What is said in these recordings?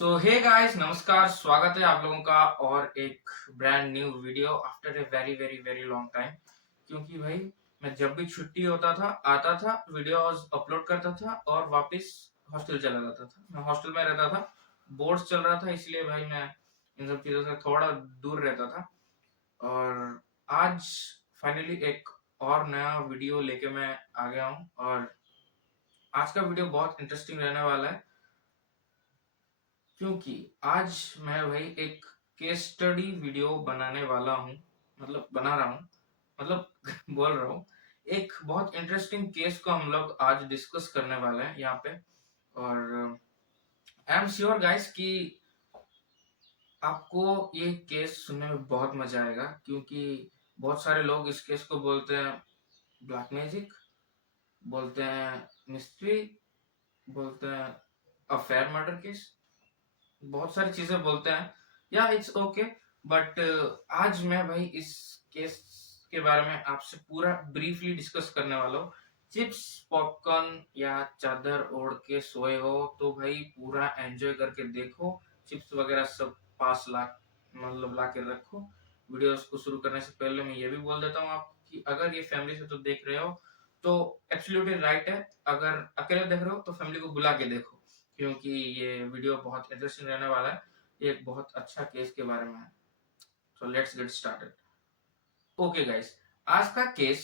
सो hey guys, नमस्कार। स्वागत है आप लोगों का और एक brand new video after a very very very long time. क्योंकि भाई मैं जब भी छुट्टी होता था आता था, वीडियोस अपलोड करता था और वापस हॉस्टल चला जाता था। मैं हॉस्टल में रहता था, बोर्ड्स चल रहा था, इसलिए भाई मैं इन सब चीज़ों से थोड़ा दूर रहता था। और आज फाइनली एक और नया वीडियो लेके मैं आ गया हूँ और आज का वीडियो बहुत इंटरेस्टिंग रहने वाला है। क्योंकि आज मैं भाई एक केस स्टडी वीडियो बनाने वाला हूँ, मतलब बना रहा हूँ, मतलब बोल रहा हूँ। एक बहुत इंटरेस्टिंग केस को हम लोग आज डिस्कस करने वाले हैं यहाँ पे। और आई एम श्योर गाइस कि आपको ये केस सुनने में बहुत मजा आएगा, क्योंकि बहुत सारे लोग इस केस को बोलते हैं ब्लैक मैजिक, बोलते हैं मिस्ट्री, बोलते हैं अफेयर मर्डर केस, बहुत सारी चीजें बोलते हैं। या इट्स ओके, बट आज मैं भाई इस केस के बारे में आपसे पूरा ब्रीफली डिस्कस करने वाला हूँ। चिप्स पॉपकॉर्न या चादर ओढ़ के सोए हो तो भाई पूरा एंजॉय करके देखो। चिप्स वगैरह सब पास ला, मतलब ला के रखो। वीडियोस को शुरू करने से पहले मैं ये भी बोल देता हूँ आपको कि अगर ये फैमिली से तो देख रहे हो तो एब्सोल्युटली राइट है। अगर अकेले देख रहे हो तो फैमिली को बुला के देखो, क्योंकि ये वीडियो बहुत इंटरेस्टिंग रहने वाला है। ये एक बहुत अच्छा केस के बारे में है। So let's get started. Okay guys, आज का केस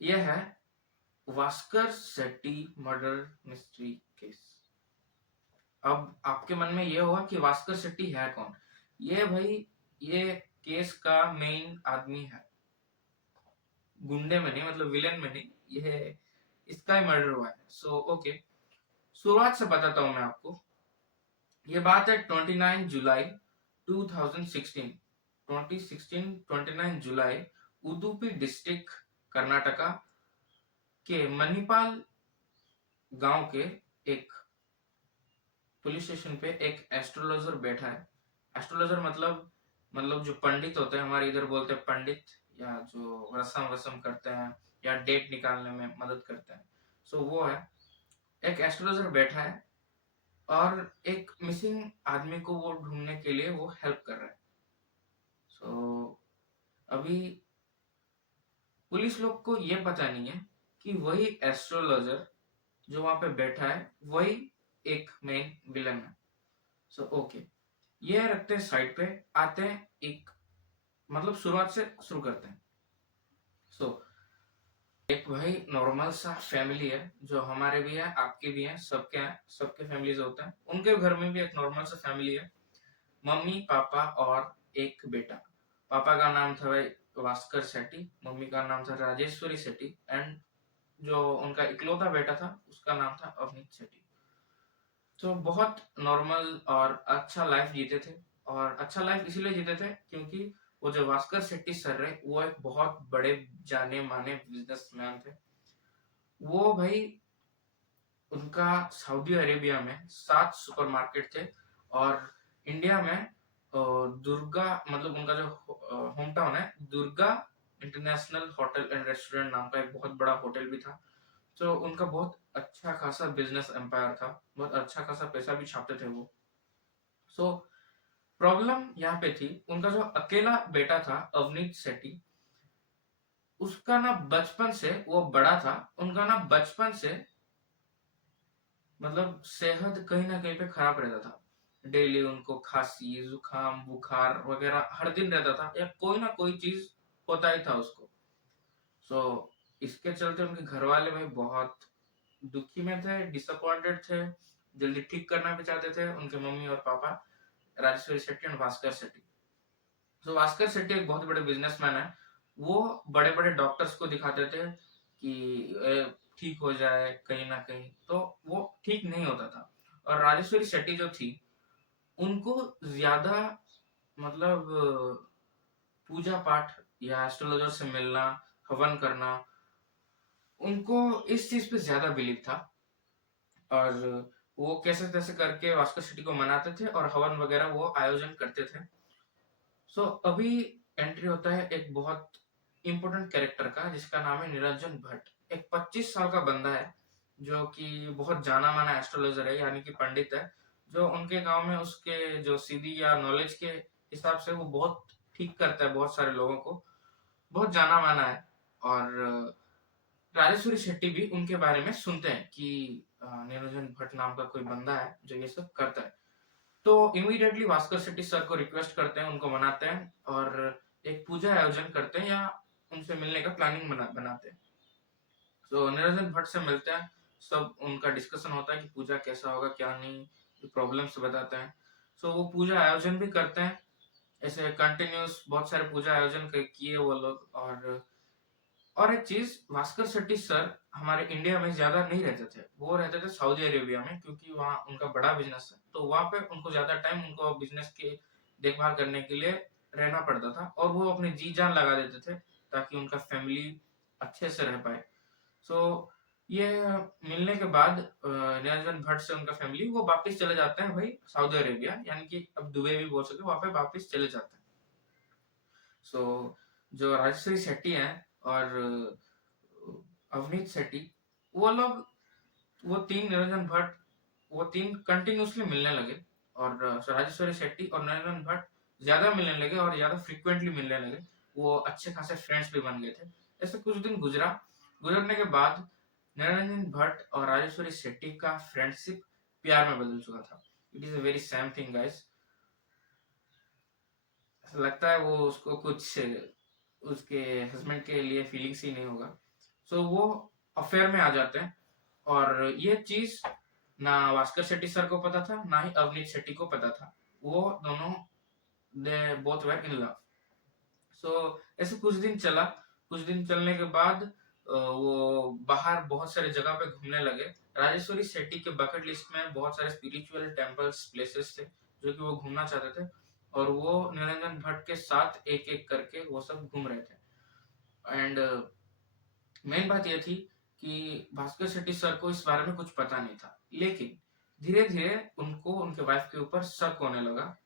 ये है Vaskar Setty murder mystery case. अब आपके मन में ये होगा कि वास्कर सेट्टी है कौन। ये भाई, ये केस का मेन आदमी है। गुंडे में नहीं, मतलब विलेन में नहीं, ये इसका ही मर्डर हुआ है। सो ओके, शुरुआत से बताता हूँ मैं आपको। ये बात है 29 जुलाई 2016, 29 जुलाई, उडुपी डिस्ट्रिक्ट कर्नाटका के मणिपाल गांव के एक पुलिस स्टेशन पे एक एस्ट्रोलॉजर बैठा है। एस्ट्रोलॉजर मतलब जो पंडित होते हैं, हमारे इधर बोलते हैं पंडित, या जो रसम वसम करते हैं या डेट निकालने में मदद करते हैं। सो वो है, एक एस्ट्रोलॉजर बैठा है और एक मिसिंग आदमी को वो ढूंढने के लिए वो हेल्प कर रहा है। सो अभी पुलिस लोग को ये पता नहीं है कि वही एस्ट्रोलॉजर जो वहां पे बैठा है वही एक मेन विलन है। सो ओके, ये रखते हैं साइड पे। आते हैं एक, मतलब शुरुआत से शुरू करते हैं। सो एक भाई नॉर्मल सा फैमिली है, जो हमारे भी है, आपके भी है, सबके हैं, सबके फैमिलीज होते हैं। उनके घर में भी एक नॉर्मल सा फैमिली है, मम्मी पापा और एक बेटा। पापा का नाम था भाई भास्कर सेट्टी, मम्मी का नाम था राजेश्वरी सेट्टी, एंड जो उनका इकलौता बेटा था उसका नाम था अवनीत सेट्टी। तो बहुत नॉर्मल और अच्छा लाइफ जीते थे। और अच्छा लाइफ इसीलिए जीते थे क्योंकि वो जो भास्कर सेट्टी सर रहे, वो एक बहुत बड़े जाने माने बिजनेसमैन थे। वो भाई, उनका सऊदी अरेबिया में 7 सुपरमार्केट थे। और इंडिया में दुर्गा, मतलब उनका जो होम टाउन है, Durga international hotel and restaurant नाम का एक बहुत बड़ा होटल भी था। तो उनका बहुत अच्छा खासा बिजनेस एम्पायर था, बहुत अच्छा खासा पैसा भी छापते थे वो। सो प्रॉब्लम यहाँ पे थी, उनका जो अकेला बेटा था अवनीत सेट्टी, उसका ना बचपन से, वो बड़ा था, उनका ना बचपन से मतलब सेहत कहीं ना कहीं पे खराब रहता था। डेली उनको खांसी जुकाम बुखार वगैरह हर दिन रहता था, या कोई ना कोई चीज होता ही था उसको। सो इसके चलते उनके घर वाले भाई बहुत दुखी में थे, डिसअपॉइंटेड थे, जल्दी ठीक करना भी चाहते थे उनके मम्मी और पापा, राजेश्वरी शेट्टी और भास्कर शेट्टी। तो भास्कर शेट्टी एक बहुत बड़े बिजनेसमैन है। वो बड़े बड़े डॉक्टर्स को दिखाते थे कि ठीक हो जाए कहीं ना कहीं, तो वो ठीक नहीं होता था। और राजेश्वरी शेट्टी जो थी, उनको ज्यादा, मतलब पूजा पाठ या एस्ट्रोलॉजर से मिलना, हवन करना, उनको इस चीज पे ज्यादा बिलीव था। और वो कैसे तैसे करके भास्कर शेट्टी को मनाते थे और हवन वगैरह वो आयोजन करते थे। सो अभी एंट्री होता है एक बहुत इंपॉर्टेंट कैरेक्टर का, जिसका नाम है निरंजन भट्ट। एक 25 साल का बंदा है, जो कि बहुत जाना माना एस्ट्रोलॉजर है, यानी कि पंडित है, जो उनके गांव में उसके जो सीधी या नॉलेज के हिसाब से वो बहुत ठीक करता है, बहुत सारे लोगों को, बहुत जाना माना है। और राजेश्वरी शेट्टी भी उनके बारे में सुनते हैं कि निरंजन भट्ट नाम का कोई बंदा है जो ये सब करता है। तो इमीडिएटली भास्कर शेट्टी सर को रिक्वेस्ट करते हैं, उनको मनाते हैं और एक पूजा आयोजन करते हैं या उनसे मिलने का प्लानिंग बनाते हैं। तो निरंजन भट्ट से मिलते हैं, सब उनका डिस्कशन होता है कि पूजा कैसा होगा क्या नहीं, प्रॉब्लम्स बताते हैं। सो वो पूजा आयोजन भी करते हैं, ऐसे कंटिन्यूस बहुत सारे पूजा आयोजन किए वो लोग। और एक चीज, भास्कर शेट्टी सर हमारे इंडिया में ज्यादा नहीं रहते थे, वो रहते थे सऊदी अरेबिया में, क्योंकि वहाँ उनका बड़ा बिजनेस है, तो वहाँ पे उनको ज्यादा टाइम उनको बिजनेस की देखभाल करने के लिए रहना पड़ता था, और वो अपने जी जान लगा देते थे ताकि उनका फैमिली अच्छे से रह पाए। सो ये मिलने के बाद निरंजन भट्ट से उनका फैमिली वो वापस चले जाते हैं भाई सऊदी अरेबिया, यानी कि अब दुबई भी बोल सकते, वहां पे वापस चले जाते हैं। सो जो राजश्री शेट्टी हैं और अवनीत शेट्टी, वो लोग, वो तीन, निरंजन भट्ट, वो तीन कंटिन्यूसली मिलने लगे। और राजेश्वरी शेट्टी और निरंजन भट्ट ज्यादा मिलने लगे और ज्यादा फ्रिक्वेंटली मिलने लगे, वो अच्छे खासे फ्रेंड्स भी बन गए थे। ऐसे कुछ दिन गुजरने के बाद निरंजन भट्ट और राजेश्वरी शेट्टी का फ्रेंडशिप प्यार में बदल चुका था। It is a very Sam thing guys. लगता है वो उसको कुछ उसके हस्बैंड के लिए फीलिंग्स ही नहीं होगा। सो वो अफेयर में आ जाते हैं, और ये चीज ना भास्कर शेट्टी सर को पता था ना ही अवनीत शेट्टी को पता था। वो दोनों, they both were in love. सो ऐसे कुछ दिन चला, कुछ दिन चलने के बाद वो बाहर बहुत सारे जगह पे घूमने लगे। राजेश्वरी शेट्टी के बकेट लिस्ट में बहुत सारे स्पिरिचुअल टेम्पल्स, प्लेसेस थे जो कि वो घूमना चाहते थे, और वो निरंजन भट्ट के साथ एक एक करके वो सब घूम रहे थे। एंड मेन बात यह थी कि भास्कर शेट्टी सर को इस बारे में कुछ पता नहीं था, लेकिन धीरे धीरे उनको उनके वाइफ के ऊपर शक होने लगा।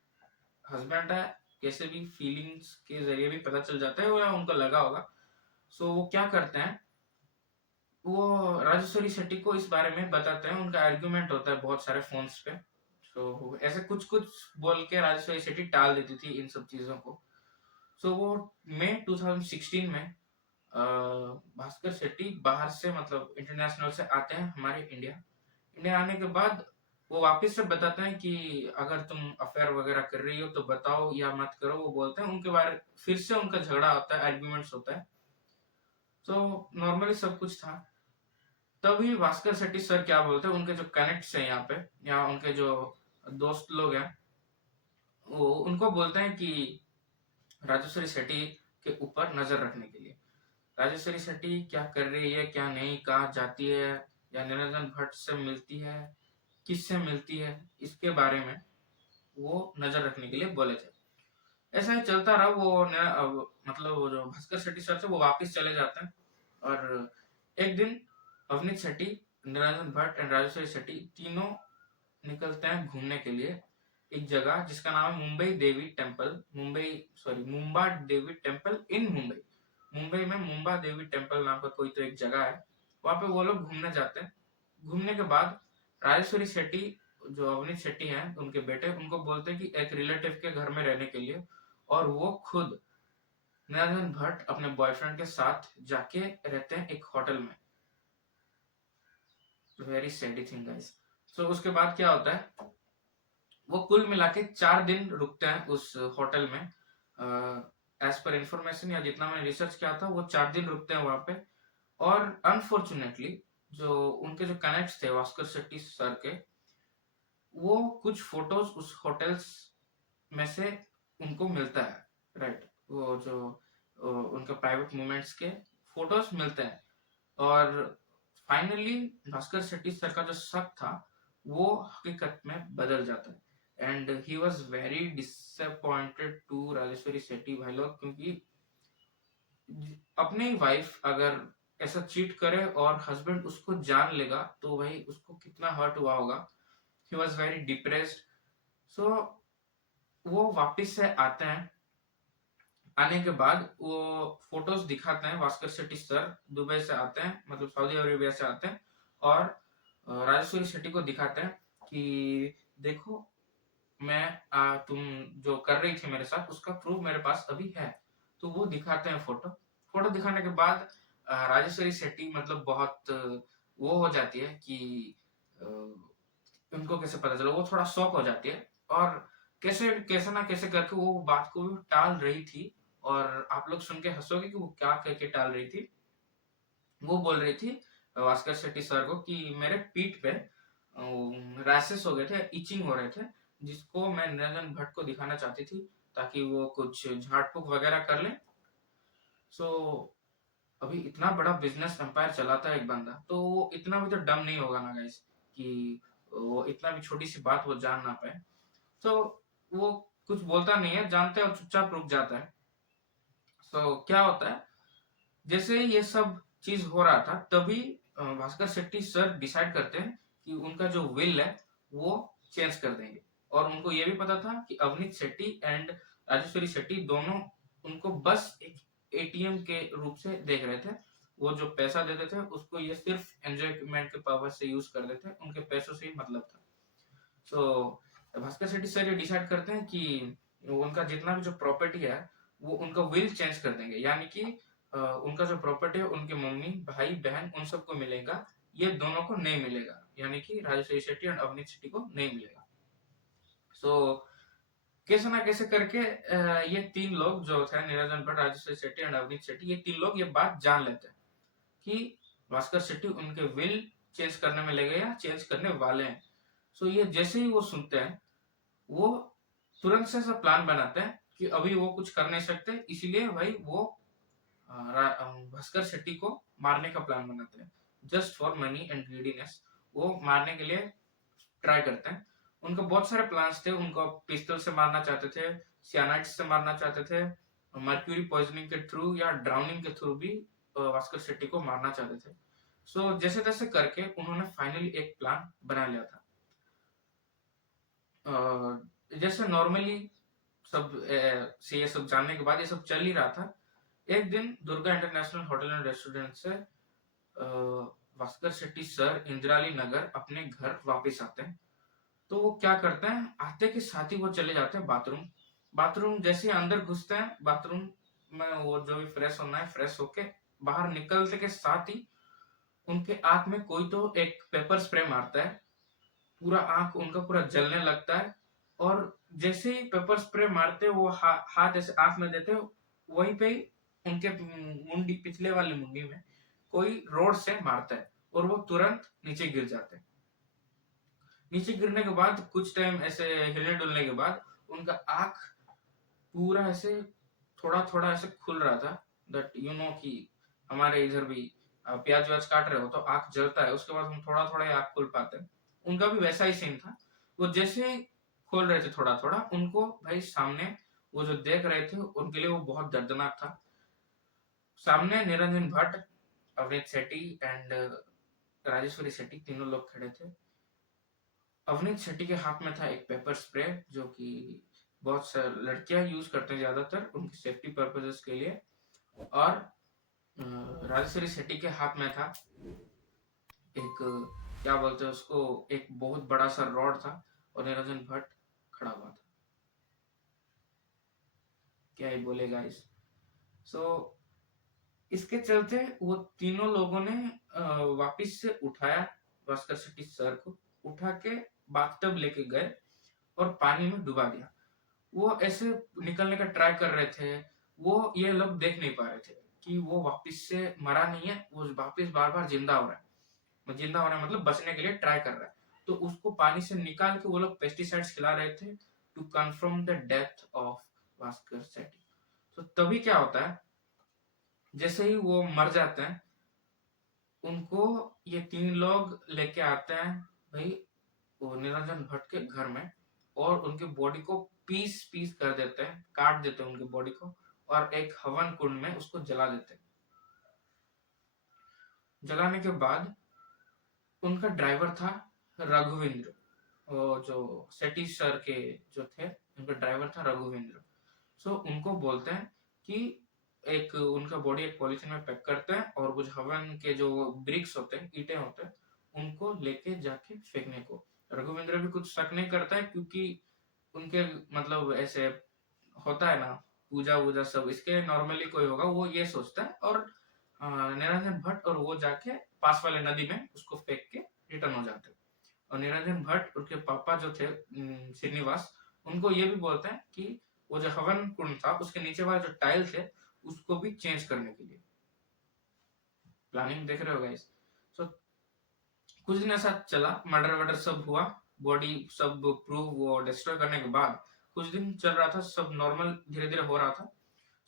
हस्बैंड है, कैसे भी फीलिंग्स के जरिए भी पता चल जाता है, या उनको लगा होगा। सो वो क्या करते हैं, वो राजेश्वरी शेट्टी को इस बारे में बताते हैं, उनका आर्ग्यूमेंट होता है बहुत सारे फोन्स पे। सो ऐसे कुछ कुछ बोल के राजेश्वरी शेट्टी टाल देती थी इन सब चीजों को। सो वो मई 2016 में भास्कर शेट्टी बाहर से, मतलब इंटरनेशनल से आते हैं हमारे इंडिया। इंडिया आने के बाद वो वापस से बताते हैं कि अगर तुम अफेयर वगैरह कर रही हो तो बताओ या मत करो। वो बोलते हैं, उनके बारे फिर से उनका झगड़ा होता है, आर्ग्यूमेंट्स होता है। तो नॉर्मली सब कुछ था। तभी भास्कर शेट्टी सर क्या बोलते हैं, उनके जो कनेक्ट्स हैं यहाँ पे, या उनके जो दोस्त लोग हैं, वो उनको बोलते हैं कि राजेश्वरी शेट्टी के ऊपर नजर रखने के लिए। राजेश्वरी शेट्टी क्या कर रही है क्या नहीं, कहाँ जाती है, या निरंजन भट्ट से मिलती है, किससे मिलती है, इसके बारे में वो नजर रखने के लिए बोले थे। ऐसा ही चलता रहा। मतलब वो जो भास्कर शेट्टी सर थे वो वापस चले जाते हैं, और एक दिन अवनीत शेट्टी, निरंजन भट्ट एंड राजेश्वरी शेट्टी तीनों निकलते हैं घूमने के लिए एक जगह जिसका नाम है Mumbai Devi temple, Mumba Devi temple in Mumbai. Mumbai में मुंबा देवी टेम्पल नाम का कोई तो एक जगह है, वहां पे वो लोग घूमने जाते हैं। घूमने के बाद राजेश्वरी शेट्टी, जो अवनीत शेट्टी हैं उनके बेटे, उनको बोलते हैं कि एक रिलेटिव के घर में रहने के लिए, और वो खुद निरंजन भट्ट अपने बॉयफ्रेंड के साथ जाके रहते हैं एक होटल में। Very सैडी thing guys. सो उसके बाद क्या होता है, वो कुल मिला के 4 दिन रुकते हैं उस होटल में। एज पर इंफॉर्मेशन या जितना मैंने रिसर्च किया था, वो 4 दिन रुकते हैं वहां पे। और अनफॉर्चुनेटली जो उनके जो कनेक्ट थे भास्कर शेट्टी सर के, वो कुछ फोटोज उस होटल्स में से उनको मिलता है, राइट। वो जो उनके प्राइवेट मोमेंट्स के फोटोज मिलते हैं, और फाइनली भास्कर शेट्टी सर का जो शक था वो हकीकत में बदल जाता है। And he was very disappointed to Rajeshwari Shetty भाई लोग, क्योंकि अपनी वाइफ अगर ऐसा चीट करे और हस्बैंड उसको जान लेगा तो भाई उसको कितना हर्ट हुआ होगा। He was very depressed. So वो वापिस से आते हैं। आने के बाद वो फोटोज दिखाते हैं, भास्कर शेट्टी सर दुबई से आते हैं, मतलब सऊदी अरेबिया से आते हैं, और राजेश्वरी शेट्टी को दिखाते हैं कि देखो तुम जो कर रही थी मेरे साथ उसका प्रूफ मेरे पास अभी है। तो वो दिखाते हैं फोटो। फोटो दिखाने के बाद राजेश्वरी शेट्टी मतलब बहुत वो हो जाती है कि अ, उनको कैसे पता चला, वो थोड़ा शॉक हो जाती है और कैसे कैसे ना कैसे करके वो बात को टाल रही थी। और आप लोग सुन के हंसोगे कि वो क्या करके टाल रही थी। वो बोल रही थी भास्कर शेट्टी सर को कि मेरे पीठ पे रैशेस हो गए थे, इचिंग हो रहे थे, जिसको मैं निरंजन भट्ट को दिखाना चाहती थी ताकि वो कुछ झाड़ फूक वगैरह कर ले। सो अभी इतना बड़ा बिजनेस एम्पायर चलाता है एक बंदा, तो वो इतना भी तो डम नहीं होगा ना गाइस कि वो इतना भी छोटी सी बात वो जान ना पाए। तो वो कुछ बोलता नहीं है, जानते हैं, और चुपचाप रुक जाता है। तो क्या होता है, जैसे ये सब चीज हो रहा था तभी भास्कर शेट्टी सर डिसाइड करते हैं कि उनका जो विल है वो चेंज कर देंगे। और उनको ये भी पता था कि अवनीत शेट्टी एंड राजेश्वरी शेट्टी दोनों उनको बस एक एटीएम के रूप से देख रहे थे। वो जो पैसा देते थे उसको ये सिर्फ एंजॉयमेंट के पर्पज से यूज कर देते, उनके पैसों से ही मतलब था। सो भास्कर शेट्टी सर ये डिसाइड करते हैं कि उनका जितना भी जो प्रॉपर्टी है वो उनका विल चेंज कर देंगे, यानी कि उनका जो प्रॉपर्टी है उनके मम्मी भाई बहन उन सबको मिलेगा, ये दोनों को नहीं मिलेगा, यानी कि राजेश्वरी शेट्टी और अवनीत शेट्टी को नहीं मिलेगा। सो कैसे ना कैसे करके ये तीन लोग जो थे, निरंजन भट्ट, राजेश्वरी शेट्टी और अवनीत शेट्टी, ये तीन लोग ये बात जान लेते हैं कि भास्कर शेट्टी उनके विल चेंज करने में लगे या चेंज करने वाले हैं। सो ये जैसे ही वो सुनते हैं वो तुरंत से ऐसा प्लान बनाते हैं कि अभी वो कुछ कर नहीं सकते, इसीलिए भाई वो भास्कर शेट्टी को मारने का प्लान बनाते हैं। Just for money and greediness वो मारने के लिए ट्राई करते हैं। उनके बहुत सारे प्लान्स थे, उनको पिस्टल से मारना चाहते थे, सियानाइड से मारना चाहते थे, मर्क्यूरी पॉइजनिंग के थ्रू या ड्राउनिंग के थ्रू भी भास्कर शेट्टी को मारना चाहते थे। सो जैसे तैसे करके उन्होंने फाइनली एक प्लान बना लिया था। जैसे नॉर्मली सब से ये सब जानने के बाद ये सब चल ही रहा था। एक दिन Durga international hotel and restaurant से भास्कर शेट्टी सर इंदिराली नगर अपने घर वापस आते हैं। तो वो क्या करते हैं, आते के साथ ही वो चले जाते हैं बाथरूम। बाथरूम जैसे ही अंदर घुसते हैं बाथरूम में, वो जो भी फ्रेश होना है फ्रेश होके बाहर निकलते के साथ ही उनके आंख में कोई तो एक पेपर स्प्रे मारता है। पूरा आंख उनका पूरा जलने लगता है। और जैसे ही पेपर स्प्रे मारते वो हाथ ऐसे आंख में देते, वहीं पे ही उनके मुंडी, पिछले वाली मुंडी में कोई रोड से मारता है और वो तुरंत नीचे गिर जाते हैं। नीचे गिरने के बाद कुछ टाइम ऐसे हिलने डुलने के बाद उनका आंख पूरा ऐसे थोड़ा थोड़ा ऐसे खुल रहा था। दैट यू नो कि हमारे इधर भी प्याज व्याज काट रहे हो तो आंख जलता है, उसके बाद हम थोड़ा थोड़ा ही आंख खोल पाते हैं। उनका भी वैसा ही सीन था। वो जैसे ही खोल रहे थे थोड़ा थोड़ा, उनको भाई सामने वो जो देख रहे थे उनके लिए वो बहुत दर्दनाक था। सामने निरंजन भट्ट, अवनीत शेट्टी एंड राजेश्वरी शेट्टी तीनों लोग खड़े थे। अवनीत शेट्टी के हाथ में था एक पेपर स्प्रे, जो कि बहुत सारी लड़कियां यूज करते हैं ज्यादातर उनकी सेफ्टी पर्पजेस के लिए। और राजेश्वरी शेट्टी के हाथ में था एक क्या बोलते हैं उसको, एक बहुत बड़ा सा रॉड था। और निरंजन भट्ट खड़ा हुआ था। क्या ही बोले गाइस। सो इसके चलते वो तीनों लोगों ने वापिस से उठाया भास्कर शेट्टी सर को, उठा के बाथटब लेके गए और पानी में डुबा दिया। वो ऐसे निकलने का ट्राई कर रहे थे। वो ये लोग देख नहीं पा रहे थे कि वो वापिस से मरा नहीं है, वो वापिस बार बार जिंदा हो रहा है। जिंदा हो रहा है मतलब बचने के लिए ट्राई कर रहा है। तो उसको पानी से निकाल के वो लोग पेस्टिसाइड्स खिला रहे थे to confirm the death of Bhaskar Shetty. तो तभी क्या होता है, जैसे ही वो मर जाते हैं उनको ये तीन लोग लेके आते हैं भाई वो निरंजन भट्ट के घर में। और उनकी बॉडी को पीस पीस कर देते हैं, काट देते हैं उनकी बॉडी को, और एक हवन कुंड में उसको जला देते हैं। जलाने के बाद उनका ड्राइवर था रघुविंद्र, वो जो सेठी सर के जो थे, उनका ड्राइवर था रघुविंद्र। सो उनको बोलते हैं कि एक उनका बॉडी एक पॉलिथीन में पैक करते हैं और कुछ हवन के जो ब्रिक्स होते हैं, ईंटें होते हैं, उनको लेके जाके फेंकने को। रघुवींद्र भी कुछ शक नहीं करता है, क्योंकि उनके मतलब ऐसे होता है ना, पूजा वूजा सब इसके नॉर्मली कोई होगा वो ये सोचता है। और निरंजन भट्ट और वो जाके पास वाले नदी में उसको फेंक के रिटर्न हो जाते हैं। और निरंजन भट्ट उनके पापा जो थे श्रीनिवास, उनको ये भी बोलते हैं कि वो जो हवन कुंड था उसके नीचे वाले जो टाइल थे उसको भी चेंज करने के लिए। प्लानिंग देख रहे हो गाइस। सो कुछ दिन ऐसा चला, मर्डर वर्डर सब हुआ, बॉडी सब प्रूव वो डिस्ट्रॉय करने के बाद कुछ दिन चल रहा था, सब नॉर्मल धीरे धीरे हो रहा था।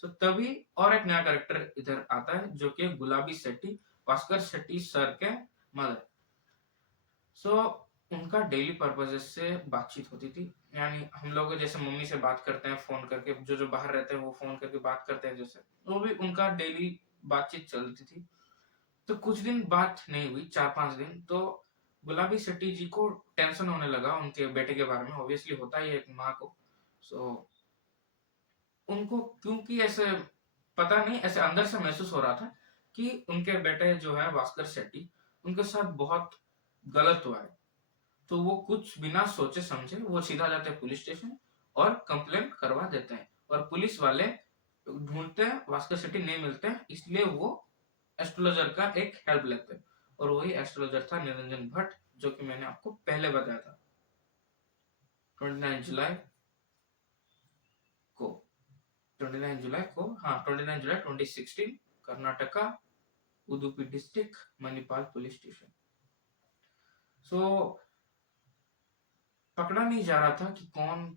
तो तभी और एक नया कैरेक्टर इधर आता है जो कि गुलाबी शेट्टी, भास्कर शेट्टी सर के मदर। सो उनका डेली पर्पजेस से बातचीत होती थी, यानी हम लोग जैसे मम्मी से बात करते हैं फोन करके, जो जो बाहर रहते हैं वो फोन करके बात करते हैं जैसे, वो भी उनका डेली बातचीत चलती थी। तो कुछ दिन बात नहीं हुई, 4-5 दिन, तो गुलाबी शेट्टी जी को टेंशन होने लगा उनके बेटे के बारे में, ऑब्वियसली होता ही है एक माँ को। सो उनको क्योंकि ऐसे पता नहीं, ऐसे अंदर से महसूस हो रहा था कि उनके बेटे जो है भास्कर शेट्टी, उनके साथ बहुत गलत हुआ है। तो वो कुछ बिना सोचे समझे वो सीधा जाते हैं पुलिस स्टेशन और कंप्लेंट करवा देते हैं। और पुलिस वाले ढूंढते हैं, भास्कर शेट्टी नहीं मिलते हैं, इसलिए वो एस्ट्रोलॉजर का एक हेल्प लेते हैं। और वही एस्ट्रोलॉजर था निरंजन भट्ट, जो कि मैंने आपको पहले बताया था। 29 जुलाई को 29 जुलाई को, हाँ 29 जुलाई 2016, Karnataka, Udupi district, Manipal police station. So पकड़ा नहीं जा रहा था कि कौन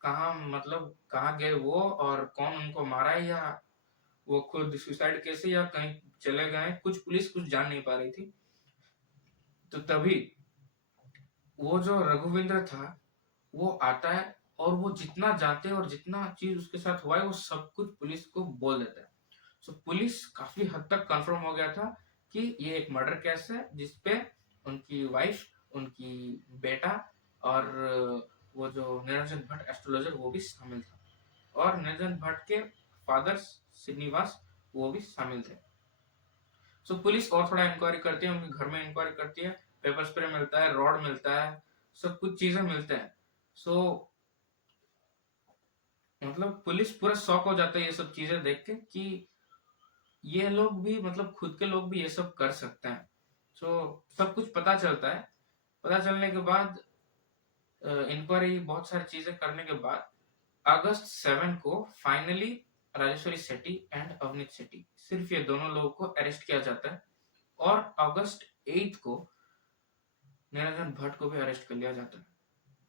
कहाँ, मतलब कहाँ गए वो, और कौन उनको मारा है, या वो खुद सुसाइड कैसे या कहीं चले गए, कुछ पुलिस कुछ जान नहीं पा रही थी। तो तभी वो जो रघुविंद्र था वो आता है, और वो जितना जानते हैं और जितना चीज उसके साथ हुआ है वो सब कुछ पुलिस को बोल देता है। सो पुलिस काफी हद तक कंफर्म हो गया था कि ये एक मर्डर केस है जिसपे उनकी वाइफ, उनकी बेटा, और वो जो निरंजन भट्ट एस्ट्रोलॉजर वो भी शामिल था, और निरंजन भट्ट के फादर श्रीनिवास वो भी शामिल थे। सो पुलिस और थोड़ा इंक्वायरी करती है, उनके घर में इंक्वायरी करती है, पेपर स्प्रे मिलता है, रॉड मिलता है, सब कुछ चीजें मिलते हैं। सो मतलब पुलिस पूरा शॉक हो जाता है ये सब चीजें देख के कि ये लोग भी, मतलब खुद के लोग भी ये सब कर सकते हैं। सो सब कुछ पता चलता है। पता चलने के बाद इंक्वायरी बहुत सारी चीजें करने के बाद अगस्त 7 को फाइनली राजेश्वरी सेठी एंड अवनीत सेठी, सिर्फ ये दोनों लोगों को अरेस्ट किया जाता है। और अगस्त 8 को निरंजन भट्ट को भी अरेस्ट कर लिया जाता है।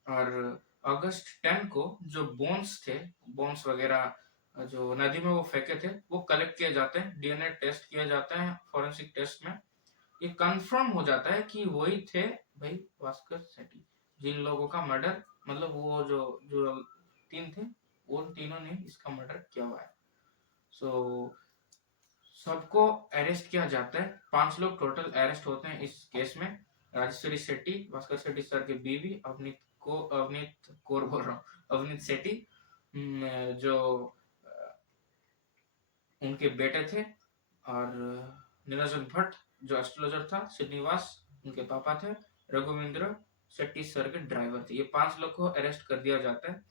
और अगस्त 10 को जो बोन्स थे, बोन्स वगैरह जो नदी में वो फेंके थे, वो कलेक्ट किए जाते हैं, डीएनए टेस्ट किए जाते हैं फॉरेंसिक टेस्ट में। ये कंफर्म हो जाता है कि वही थे भाई भास्कर सेठी, जिन लोगों का मर्डर, मतलब वो जो जो तीन थे, उन तीनों ने इसका मर्डर किया हुआ है। सो सबको अरेस्ट किया जाता है, 5 लोग टोटल अरेस्ट होते हैं इस केस में। राजेश्वरी सेठी, भास्कर सेठी सर की बीवी, अवनीत कौर बोल रहा हूँ, अवनीत सेठी, जो उनके बेटे थे, और निरंजन भट्ट जो एस्ट्रोलॉजर था, श्रीनिवास उनके पापा थे, रघुविंद्र शेट्टी सर के ड्राइवर थे। ये 5 लोग को अरेस्ट कर दिया जाता है।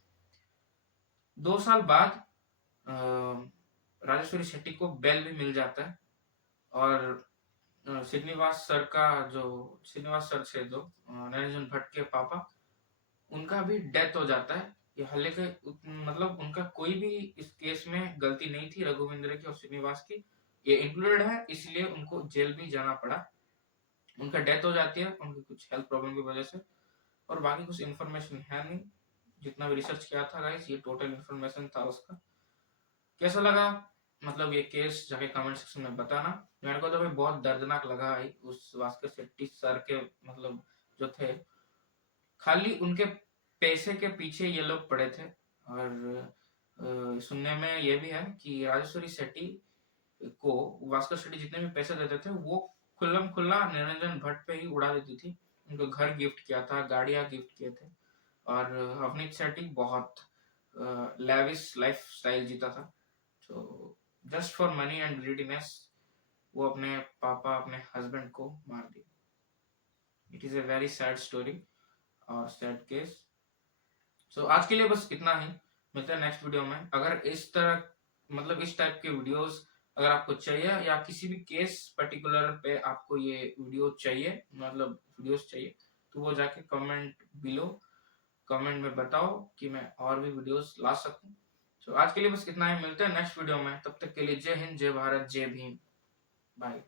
2 साल बाद राजेश्वरी शेट्टी को बेल भी मिल जाता है। और श्रीनिवास सर का जो श्रीनिवास सर थे जो निरंजन भट्ट के पापा, उनका भी डेथ हो जाता है। ये हालांकि मतलब उनका कोई भी इस केस में गलती नहीं थी, रघुविंद्र की और श्रीनिवास की, ये इंक्लूडेड है, इसलिए उनको जेल भी जाना पड़ा। उनका डेथ हो जाती है उनकी कुछ हेल्थ प्रॉब्लम की वजह से। और बाकी कुछ इन्फॉर्मेशन है नहीं, जितना भी रिसर्च किया था गाइस, ये टोटल इन्फॉर्मेशन था उसका। कैसा लगा मतलब ये केस, जाके कमेंट सेक्शन में बताना। मेरे को तो भाई बहुत दर्दनाक लगा है उस भास्कर शेट्टी सर के, मतलब जो थे, खाली उनके पैसे के पीछे ये लोग पड़े थे। और सुनने में ये भी है कि राजेश्वरी शेट्टी को भास्कर शेट्टी जितने भी पैसे देते थे वो खुल्लम खुल्ला निरंजन भट्ट पे ही उड़ा देती थी। उनको घर गिफ्ट किया था, गाड़ियां गिफ्ट किए थे। और अवनीत शेट्टी बहुत लेविश लाइफ स्टाइल जीता था। तो just for money and greediness वो अपने पापा, अपने हस्बैंड को मार दिया। It is a very sad story. और सैड केस। सो आज के लिए बस इतना ही, मिलते हैं नेक्स्ट वीडियो में। अगर इस तरह मतलब इस टाइप के वीडियोस अगर आपको चाहिए या किसी भी केस पर्टिकुलर पे आपको ये वीडियो चाहिए, मतलब वीडियोस चाहिए, तो वो जाके कमेंट बिलो कमेंट में बताओ कि मैं और भी वीडियोस ला सकूं। तो आज के लिए बस इतना ही, मिलते हैं नेक्स्ट वीडियो में। तब तक के लिए जय हिंद, जय भारत, जय भीम, बाय।